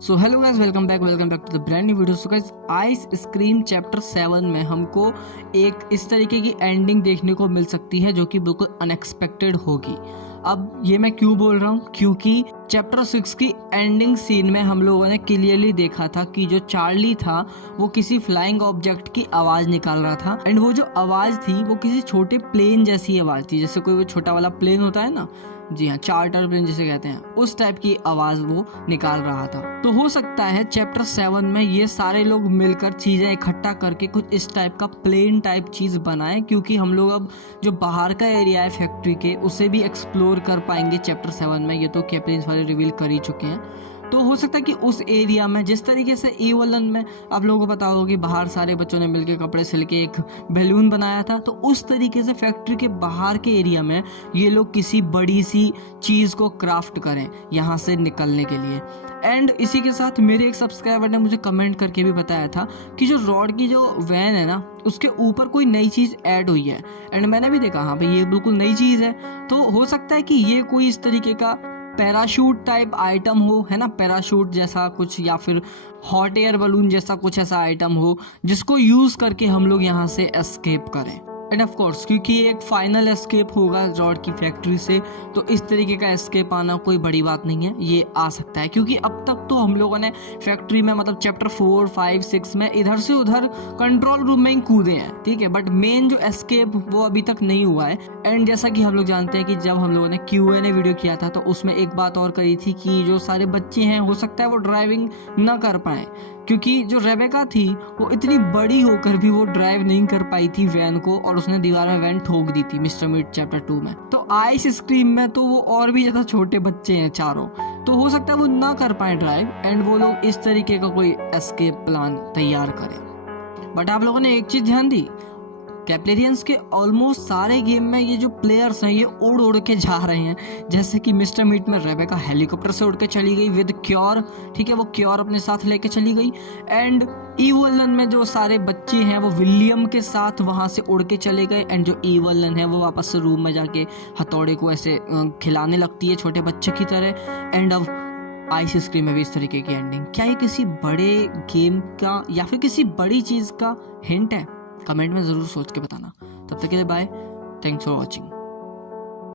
So hello guys, welcome back to the brand new video. So guys, आइस स्क्रीम chapter 7 में हमको एक इस तरीके की एंडिंग देखने को मिल सकती है जो कि बिल्कुल अनएक्सपेक्टेड होगी। अब ये मैं क्यों बोल रहा हूँ, क्योंकि चैप्टर 6 की एंडिंग सीन में हम लोगों ने क्लियरली देखा था कि जो चार्ली था वो किसी फ्लाइंग ऑब्जेक्ट की आवाज़ निकाल रहा था। एंड वो जो आवाज़ थी वो किसी छोटे प्लेन जैसी आवाज़ थी, जैसे कोई वो छोटा वाला प्लेन होता है ना, जी हाँ, चार्टर प्लेन जिसे कहते हैं, उस टाइप की आवाज़ वो निकाल रहा था। तो हो सकता है चैप्टर 7 में ये सारे लोग मिलकर चीज़ें इकट्ठा करके कुछ इस टाइप का प्लेन टाइप चीज़ बनाएं, क्योंकि हम लोग अब जो बाहर का एरिया है फैक्ट्री के उसे भी एक्सप्लोर कर पाएंगे चैप्टर 7 में। ये तो कैप्टन वाले रिवील कर ही चुके हैं। तो हो सकता है कि उस एरिया में जिस तरीके से E1 में आप लोगों को पता होगा कि बाहर सारे बच्चों ने मिलकर कपड़े सिल के एक बैलून बनाया था, तो उस तरीके से फैक्ट्री के बाहर के एरिया में ये लोग किसी बड़ी सी चीज़ को क्राफ्ट करें यहाँ से निकलने के लिए। एंड इसी के साथ मेरे एक सब्सक्राइबर ने मुझे कमेंट करके भी बताया था कि जो रॉड की जो वैन है ना, उसके ऊपर कोई नई चीज़ ऐड हुई है। एंड मैंने भी देखा, हाँ भाई, ये बिल्कुल नई चीज़ है। तो हो सकता है कि ये कोई इस तरीके का पैराशूट टाइप आइटम हो, है ना, पैराशूट जैसा कुछ, या फिर हॉट एयर बलून जैसा कुछ ऐसा आइटम हो जिसको यूज़ करके हम लोग यहाँ से एस्केप करें। एंड ऑफ कोर्स, क्योंकि एक फाइनल एस्केप होगा रॉड की फैक्ट्री से, तो इस तरीके का एस्केप आना कोई बड़ी बात नहीं है, ये आ सकता है। क्योंकि अब तक तो हम लोगों ने फैक्ट्री में, मतलब चैप्टर 4, 5, 6 में इधर से उधर कंट्रोल रूम में ही कूदे हैं, ठीक है, बट मेन जो एस्केप वो अभी तक नहीं हुआ है। एंड जैसा कि हम लोग जानते हैं कि जब हम लोगों ने Q&A वीडियो किया था तो उसमें एक बात और कही थी कि जो सारे बच्चे हैं हो सकता है वो ड्राइविंग ना कर पाए, क्योंकि जो रेबेका थी वो इतनी बड़ी होकर भी वो ड्राइव नहीं कर पाई थी वैन को, और उसने दीवार में वैन ठोक दी थी मिस्टर मीट चैप्टर 2 में। तो आइस स्क्रीम में तो वो और भी ज़्यादा छोटे बच्चे हैं चारों, तो हो सकता है वो ना कर पाए ड्राइव, एंड वो लोग इस तरीके का कोई एस्केप प्लान तैयार करें। बट आप लोगों ने एक चीज़ ध्यान दी, कैप्टेरियंस के ऑलमोस्ट सारे गेम में ये जो प्लेयर्स हैं ये उड़ उड़ के जा रहे हैं। जैसे कि मिस्टर मीट में रेबेका हेलीकॉप्टर से उड़ के चली गई विद क्योर, ठीक है, वो क्योर अपने साथ लेके चली गई। एंड E1 में जो सारे बच्चे हैं वो विलियम के साथ वहाँ से उड़ के चले गए, एंड जो E1 है वो वापस से रूम में जाके हथौड़े को ऐसे खिलाने लगती है छोटे बच्चे की तरह। एंड अब आइस स्क्रीम में भी इस तरीके की एंडिंग। क्या ये किसी बड़े गेम का या फिर किसी बड़ी चीज़ का हिंट है? कमेंट में ज़रूर सोच के बताना। तब तक के लिए बाय, थैंक्स फॉर वॉचिंग।